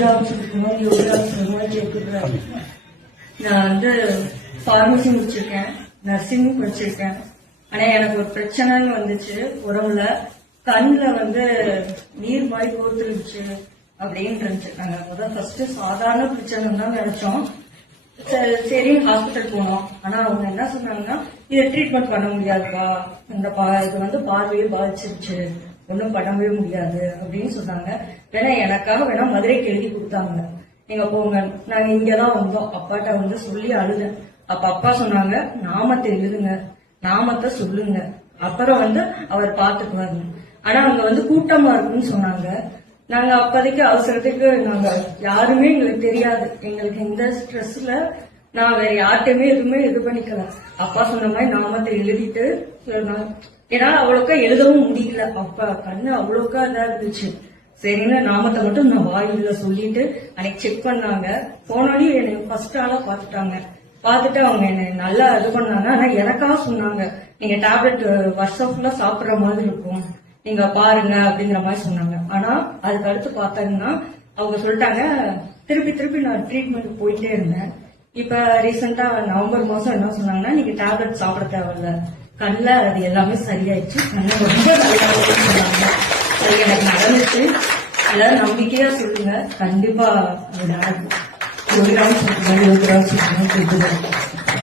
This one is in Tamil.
நான் பார்மசி முடிச்சிருக்கேன், நர்சிங் படிச்சிருக்கேன். ஆனா எனக்கு ஒரு பிரச்சனைன்னு வந்துச்சு. உடம்புல கண்ணுல நீர் மாதிரி கோத்துருச்சு அப்படின்னு இருந்துச்சு. நாங்க ஃபர்ஸ்ட் சாதாரண பிரச்சனை தான் நினைச்சோம். சரி ஹாஸ்பிட்டல் போனோம். ஆனா அவங்க என்ன சொன்னாங்கன்னா, இதை ட்ரீட்மெண்ட் பண்ண முடியாதுப்பா, இந்த இது பார்வையே பாதிச்சிருச்சு, ஒன்னும் பண்ணவே முடியாது அப்படின்னு சொன்னாங்க. வேணா எனக்காக வேணா மதுரைக்கு எழுதி கொடுத்தாங்க. நீங்க போங்க. நாங்க இங்கதான் வந்தோம். அப்பாட்ட சொல்லி அழுதேன். அப்ப அப்பா சொன்னாங்க, நாமத்தை எழுதுங்க, நாமத்தை சொல்லுங்க, அப்புறம் அவர் பாத்துக்குவாரு. ஆனா அங்க கூட்டமா இருக்குன்னு சொன்னாங்க. நாங்க அப்போதைக்கு அவசரத்துக்கு நாங்க யாருமே எங்களுக்கு தெரியாது. எங்களுக்கு இந்த ஸ்ட்ரெஸ்ல நான் வேற யார்கிட்டயுமே எதுவுமே இது பண்ணிக்கல. அப்பா சொன்ன மாதிரி நாமத்தை எழுதிட்டு, ஏன்னா அவ்வளோக்கா எழுதவும் முடியல. அப்பா கண்ணு அவ்வளோக்கா இதா இருந்துச்சு. சரின்னு நாமத்தை மட்டும் நான் வாயில சொல்லிட்டு அன்னைக்கு செக் பண்ணாங்க. போனோடனே என்னை ஃபர்ஸ்ட் ஆளா பாத்துட்டாங்க. பாத்துட்டு அவங்க என்னை நல்லா இது பண்ணாங்க. ஆனா எனக்காக சொன்னாங்க, நீங்க டேப்லெட் வருஷம் ஃபுல்லா சாப்பிடுற மாதிரி இருக்கும், நீங்க பாருங்க அப்படிங்கிற மாதிரி சொன்னாங்க. ஆனா அதுக்கு அடுத்து பாத்தாங்கன்னா அவங்க சொல்லிட்டாங்க, திருப்பி நான் ட்ரீட்மெண்ட் போயிட்டே இருந்தேன். இப்ப ரீசெண்டா நவம்பர் மாசம் என்ன சொன்னாங்கன்னா, நீங்க டேப்லெட் சாப்பிட தேவையில்ல, கண்ணில் அது எல்லாமே சரியாயிடுச்சு, கண்ணு ரொம்ப நல்லா சொன்னாங்க. அது எனக்கு நடந்துச்சு. எல்லாரும் நம்பிக்கையா சொல்லுங்க, கண்டிப்பா அது நடக்கும். 1 கிராம் சொல்லுங்க, 20 கிராம் சொல்லுங்க.